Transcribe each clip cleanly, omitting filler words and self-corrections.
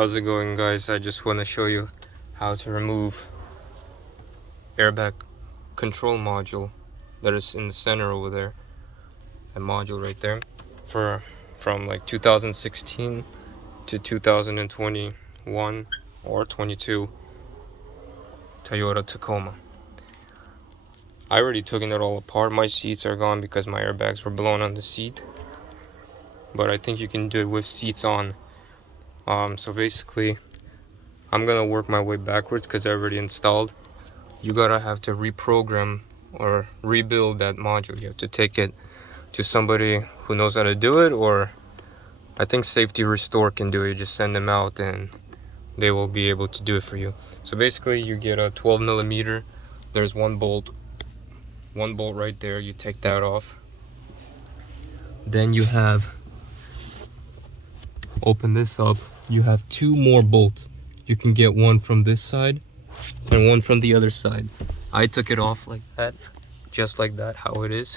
How's it going, guys? I just want to show you how to remove airbag control module that is in the center over there. That module right there from like 2016 to 2021 or 22 Toyota Tacoma. I already taken it all apart. My seats are gone because my airbags were blown on the seat, but I think you can do it with seats on. So basically I'm gonna work my way backwards because I already installed. You gotta have to reprogram or rebuild that module. You have to take it to somebody who knows how to do it, or I think Safety Restore can do it. You just send them out and they will be able to do it for you. So basically you get a 12 millimeter. There's one bolt right there. You take that off. Then you have, open this up, you have two more bolts. You can get one from this side and one from the other side. I took it off like that, just like that, how it is,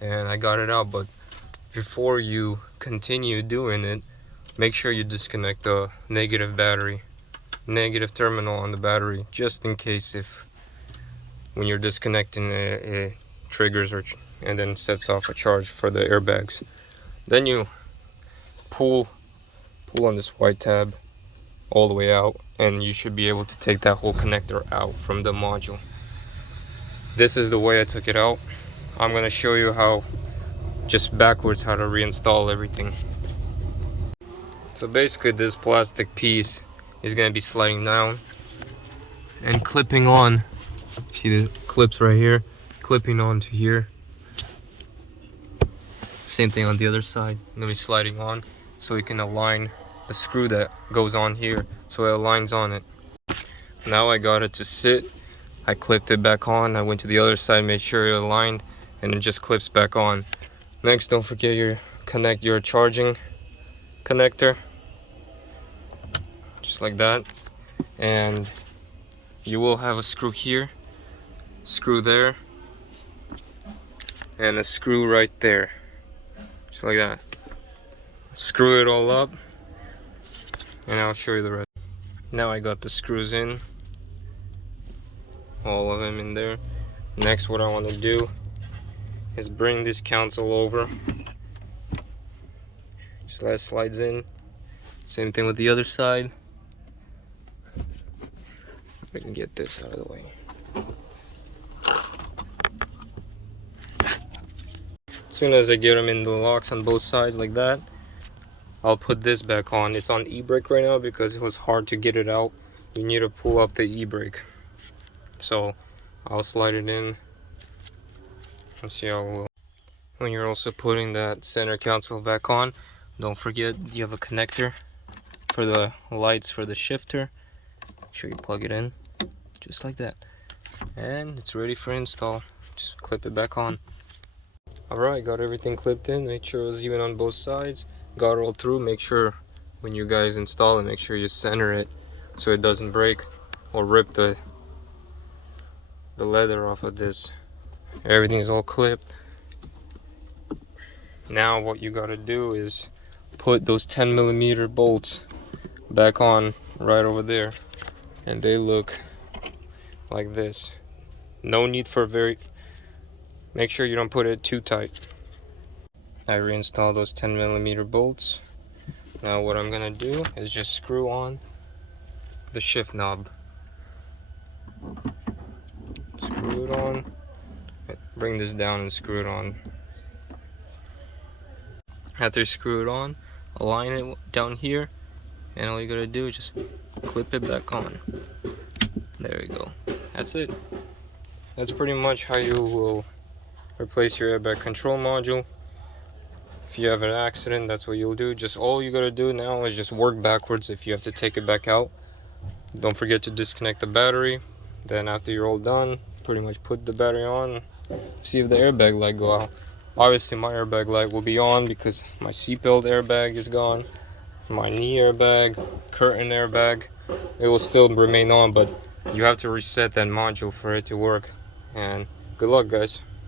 and I got it out. But before you continue doing it, make sure you disconnect the negative terminal on the battery, just in case if when you're disconnecting it triggers and then sets off a charge for the airbags. Then you pull on this white tab all the way out, and you should be able to take that whole connector out from the module. This is the way I took it out. I'm gonna show you how, just backwards, how to reinstall everything. So basically this plastic piece is gonna be sliding down and clipping on. See the clips right here, clipping onto here. Same thing on the other side. Gonna be sliding on so we can align the screw that goes on here, so it aligns on it. Now I got it to sit. I clipped it back on. I went to the other side, made sure it aligned, and it just clips back on. Next, don't forget your charging connector, just like that. And you will have a screw here, screw there, and a screw right there, just like that. Screw it all up and I'll show you the rest. Now I got the screws in, all of them in there. Next, what I want to do is bring this console over. Just that slides in. Same thing with the other side. We can get this out of the way. As soon as I get them in the locks on both sides like that, I'll put this back on. It's on e-brake right now because it was hard to get it out. You need to pull up the e-brake. So I'll slide it in. Let's see how it will. When you're also putting that center console back on, don't forget you have a connector for the lights for the shifter. Make sure you plug it in, just like that. And it's ready for install. Just clip it back on. Alright, got everything clipped in. Make sure it was even on both sides. Got all through. Make sure when you guys install it, make sure you center it so it doesn't break or rip the leather off of this. Everything is all clipped. Now what you gotta do is put those 10 millimeter bolts back on right over there, and they look like this. No need for make sure you don't put it too tight. I reinstalled those 10 millimeter bolts. Now what I'm gonna do is just screw on the shift knob. Screw it on. Bring this down and screw it on. After you screw it on, align it down here, and all you gotta do is just clip it back on. There we go. That's it. That's pretty much how you will replace your airbag control module. If you have an accident, that's what you'll do. Just all you gotta do now is just work backwards. If you have to take it back out, don't forget to disconnect the battery. Then after you're all done, pretty much put the battery on, see if the airbag light go out. Obviously my airbag light will be on because my seatbelt airbag is gone, my knee airbag, curtain airbag, it will still remain on, but you have to reset that module for it to work. And good luck, guys.